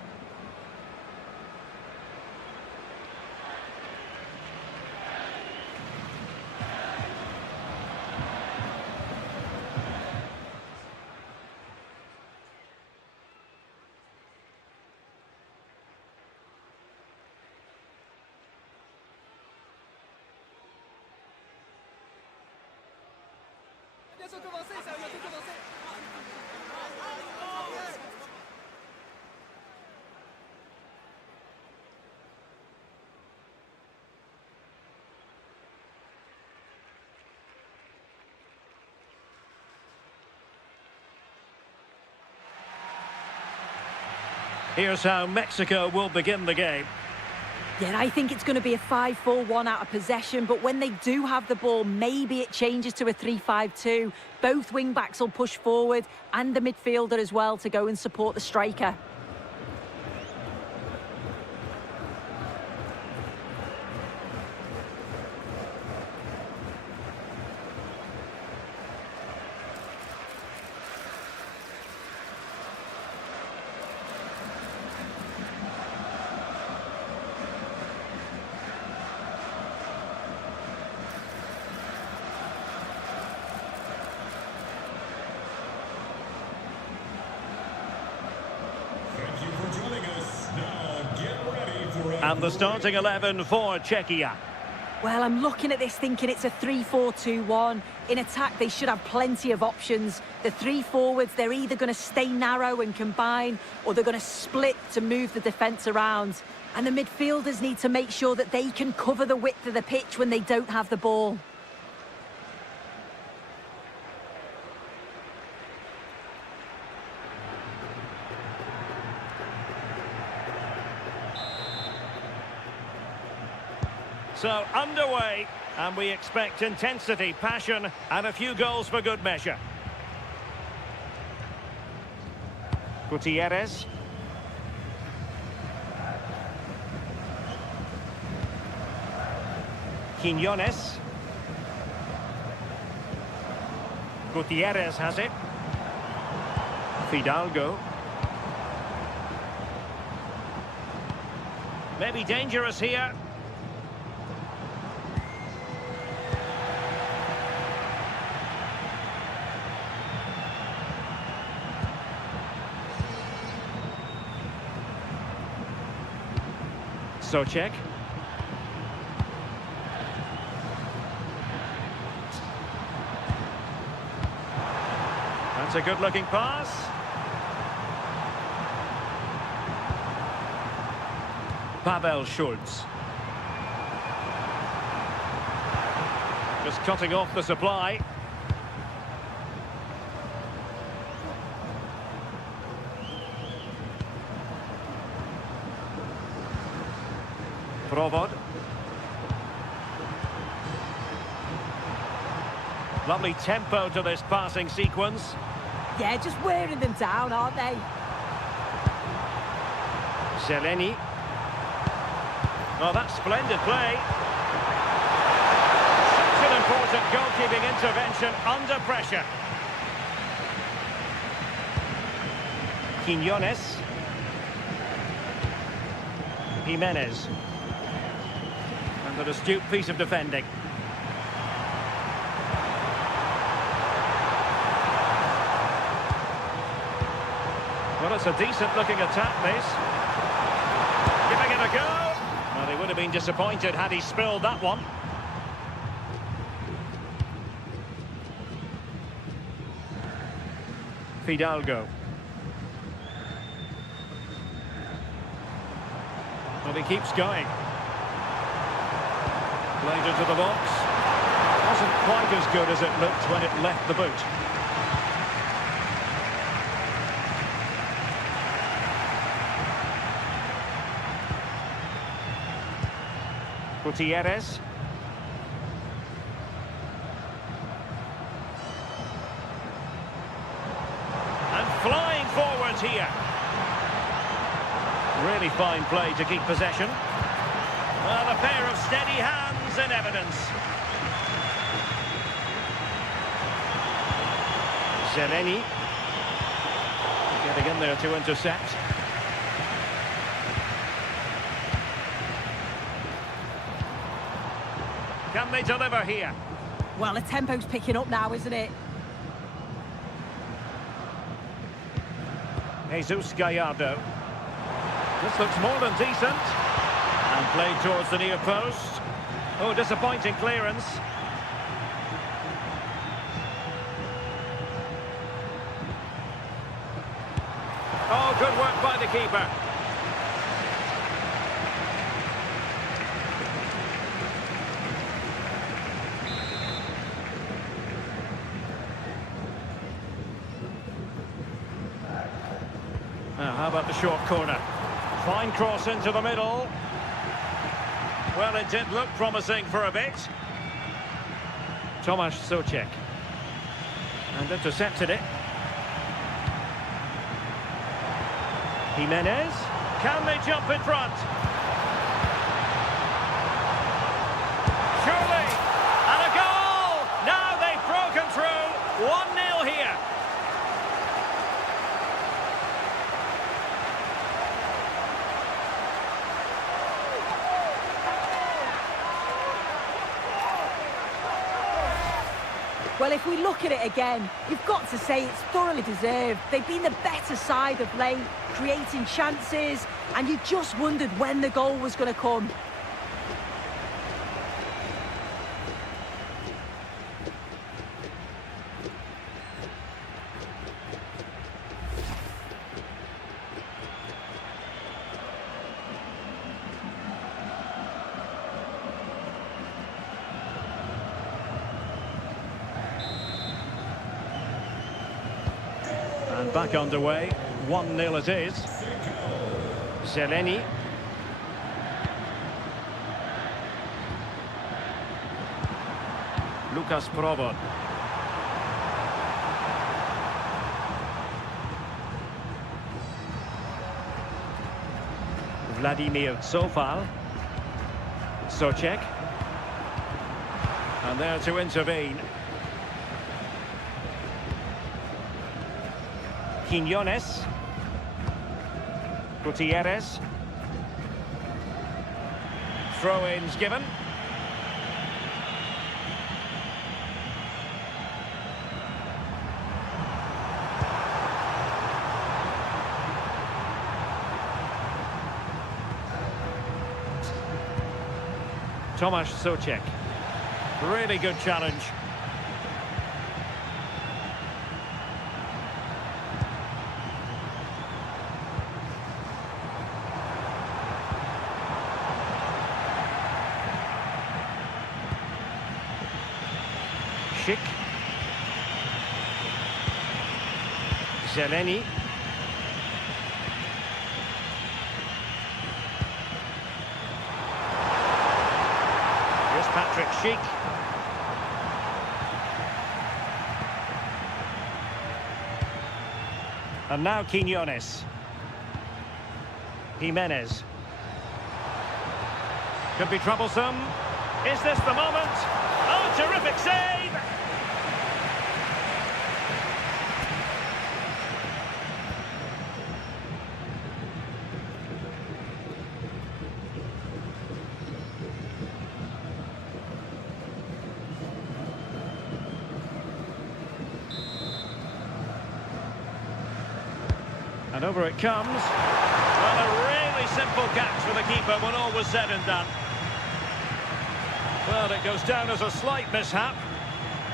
Here's how Mexico will begin the game. Yeah, I think it's going to be a 5-4-1 out of possession, but when they do have the ball, maybe it changes to a 3-5-2. Both wing-backs will push forward, and the midfielder as well to go and support the striker. And the starting 11 for Czechia. Well, I'm looking at this thinking it's a 3-4-2-1. In attack, they should have plenty of options. The three forwards, they're either going to stay narrow and combine, or they're going to split to move the defence around. And the midfielders need to make sure that they can cover the width of the pitch when they don't have the ball. So, underway, and we expect intensity, passion, and a few goals for good measure. Gutierrez. Quiñones. Gutierrez has it. Fidalgo. Maybe dangerous here. Socek. That's a good-looking pass. Pavel Schultz. Just cutting off the supply. Provod. Lovely tempo to this passing sequence. Yeah, just wearing them down, aren't they? Zeleny. Oh, that's splendid play. Such an important goalkeeping intervention under pressure. Quiñones. Jimenez. And an astute piece of defending. Well, it's a decent-looking attack, this. Giving it a go. Well, he would have been disappointed had he spilled that one. Fidalgo. Well, he keeps going. Played into the box. Wasn't quite as good as it looked when it left the boot. Gutierrez. And flying forwards here. Really fine play to keep possession. Well, a pair of steady hands in evidence. Zeleny. Getting in there to intercept. Can they deliver here? Well, the tempo's picking up now, isn't it? Jesus Gallardo. This looks more than decent. And played towards the near post. Oh, disappointing clearance. Oh, good work by the keeper. Now, how about the short corner? Fine cross into the middle. Well, it did look promising for a bit. Tomasz Souček. And intercepted it. Jimenez. Can they jump in front? Surely. And a goal! Now they've broken through. 1-0 here. Well, if we look at it again, you've got to say it's thoroughly deserved. They've been the better side of late, creating chances, and you just wondered when the goal was going to come. And back underway, 1-0 it is. Zeleny. Lucas Provod. Vladimir Sofal. Souček. And there to intervene. Quiñones. Gutierrez. Throw-ins given. Tomasz Souček. Really good challenge. Schick. Zeleny. Here's Patrick Schick. And now Quiñones. Jimenez. Could be troublesome. Is this the moment? Oh, terrific save! And over it comes. Well, a really simple catch for the keeper when all was said and done. Well, it goes down as a slight mishap.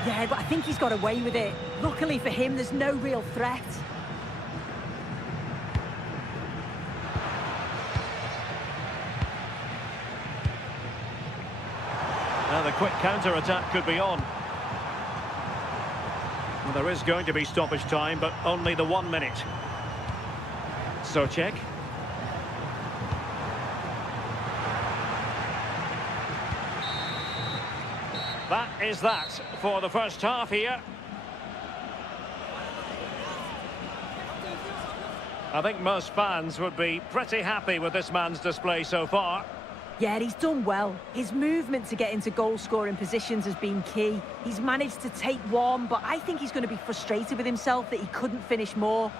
Yeah, but I think he's got away with it. Luckily for him, there's no real threat. Now the quick counter-attack could be on. Well, there is going to be stoppage time, but only the 1 minute. Souček. That is that for the first half here. I think most fans would be pretty happy with this man's display so far. Yeah, he's done well. His movement to get into goal-scoring positions has been key. He's managed to take one, but I think he's going to be frustrated with himself that he couldn't finish more.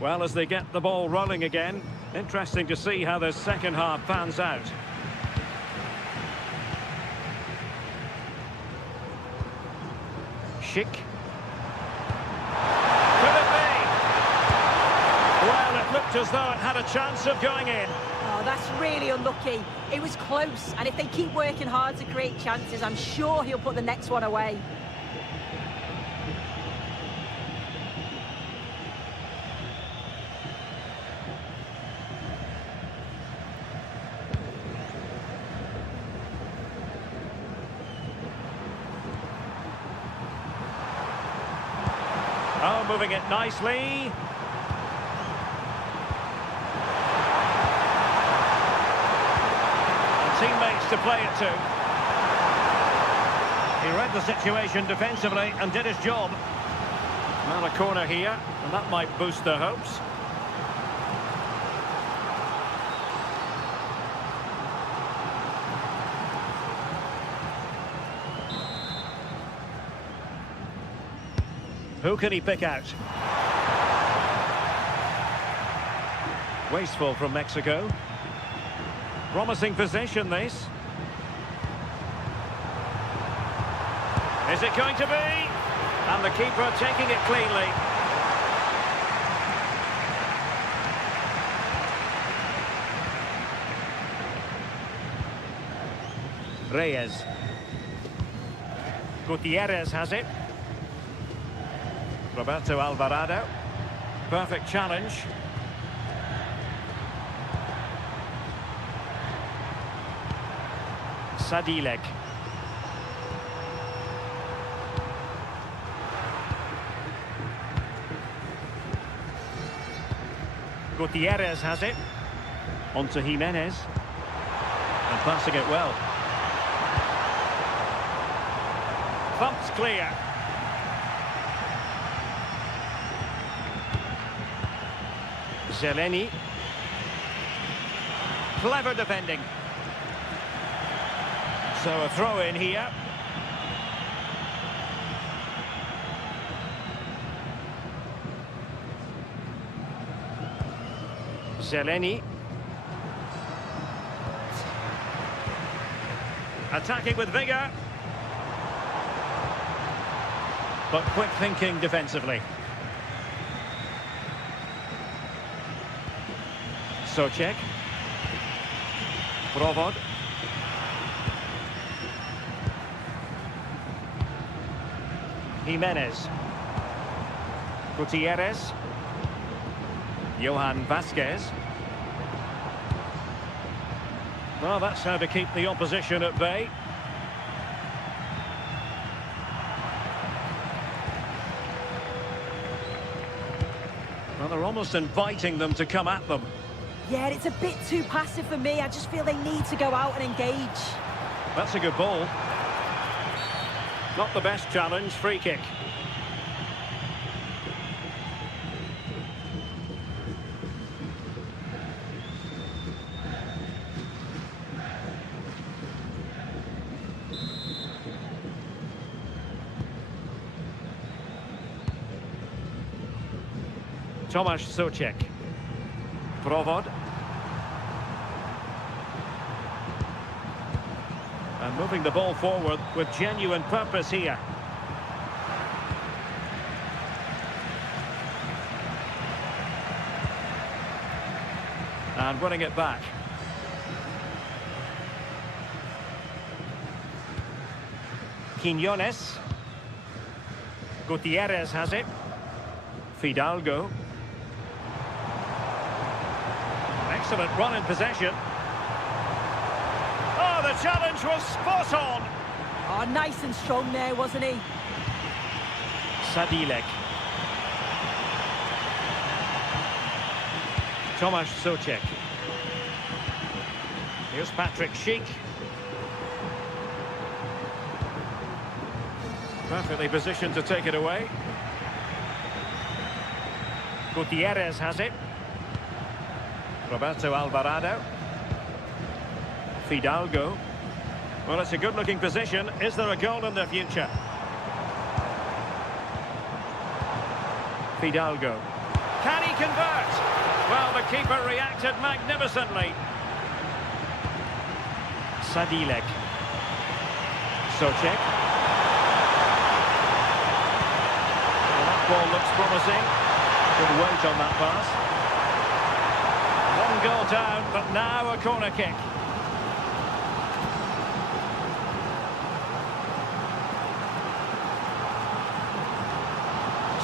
Well, as they get the ball rolling again, interesting to see how the second half pans out. Schick. Could it be? Well, it looked as though it had a chance of going in. Oh, that's really unlucky. It was close, and if they keep working hard to create chances, I'm sure he'll put the next one away. Oh, moving it nicely. And teammates to play it to. He read the situation defensively and did his job. Well, a corner here, and that might boost their hopes. Who can he pick out? Wasteful from Mexico. Promising possession, this. Is it going to be? And the keeper taking it cleanly. Reyes. Gutierrez has it. Roberto Alvarado. Perfect challenge. Sadilek. Gutierrez has it. On to Jimenez. And passing it well. Thumped clear. Zeleny. Clever defending. So a throw in here. Zeleny. Attacking with vigour. But quick thinking defensively. Socek. Provod. Jimenez. Gutierrez. Johan Vasquez. Well, that's how to keep the opposition at bay. Well, they're almost inviting them to come at them. Yeah, it's a bit too passive for me. I just feel they need to go out and engage. That's a good ball. Not the best challenge, free kick. Tomasz Socek. Provod. And moving the ball forward with genuine purpose here. And winning it back. Quiñones. Gutierrez has it. Fidalgo. Excellent run in possession. Oh, the challenge was spot on. Oh, nice and strong there, wasn't he? Sadilek. Tomasz Socek. Here's Patrick Schick. Perfectly positioned to take it away. Gutierrez has it. Roberto Alvarado. Fidalgo. Well, it's a good-looking position. Is there a goal in the future? Fidalgo. Can he convert? Well, the keeper reacted magnificently. Sadilek. Socek. Well, that ball looks promising. Good weight on that pass. One goal down, but now a corner kick.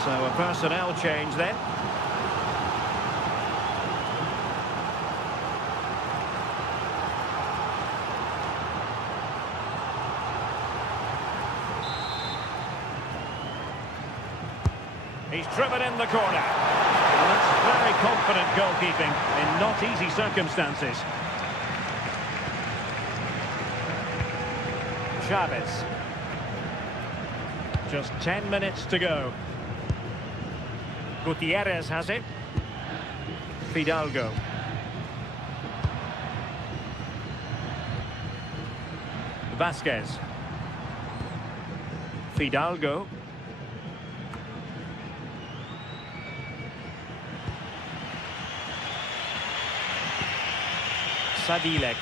So a personnel change then. He's driven in the corner. And that's very confident goalkeeping in not easy circumstances. Chavez. Just 10 minutes to go. Gutierrez has it. Fidalgo. Vasquez. Fidalgo. Sadilek.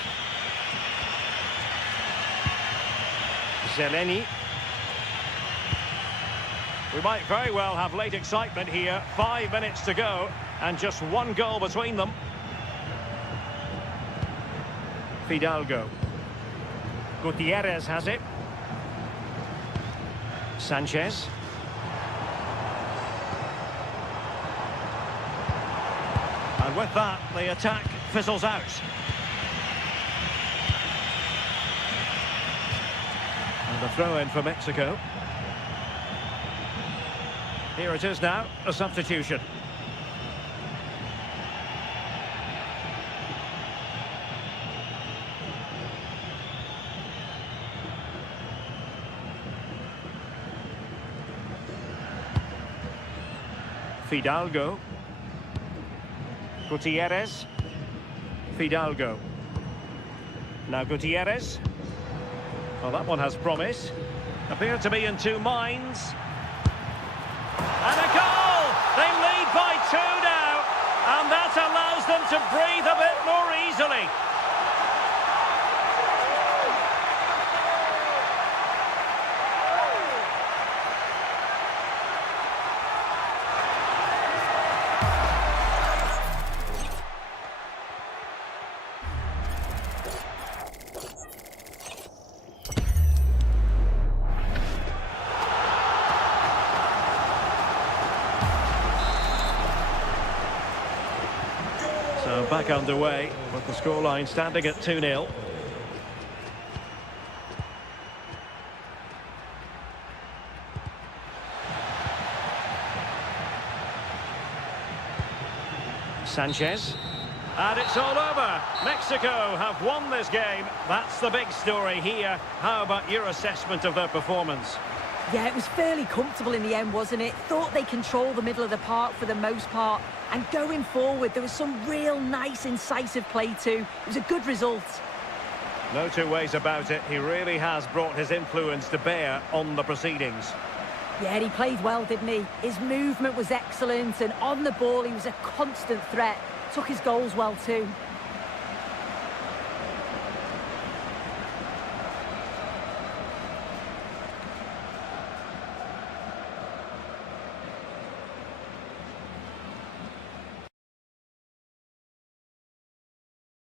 Zeleny. We might very well have late excitement here. 5 minutes to go and just one goal between them. Fidalgo. Gutierrez has it. Sanchez. And with that, the attack fizzles out. And the throw-in for Mexico. Here it is now, a substitution. Fidalgo. Gutierrez. Fidalgo. Now Gutierrez. Well, that one has promise. Appear to be in two minds. And a goal! They lead by 2 now. And that allows them to breathe a bit more easily. So back underway with the scoreline standing at 2-0. Sanchez. And it's all over. Mexico have won this game. That's the big story here. How about your assessment of their performance? Yeah, it was fairly comfortable in the end, wasn't it? Thought they controlled the middle of the park for the most part. And going forward, there was some real nice, incisive play too. It was a good result. No two ways about it. He really has brought his influence to bear on the proceedings. Yeah, he played well, didn't he? His movement was excellent, and on the ball, he was a constant threat. Took his goals well too.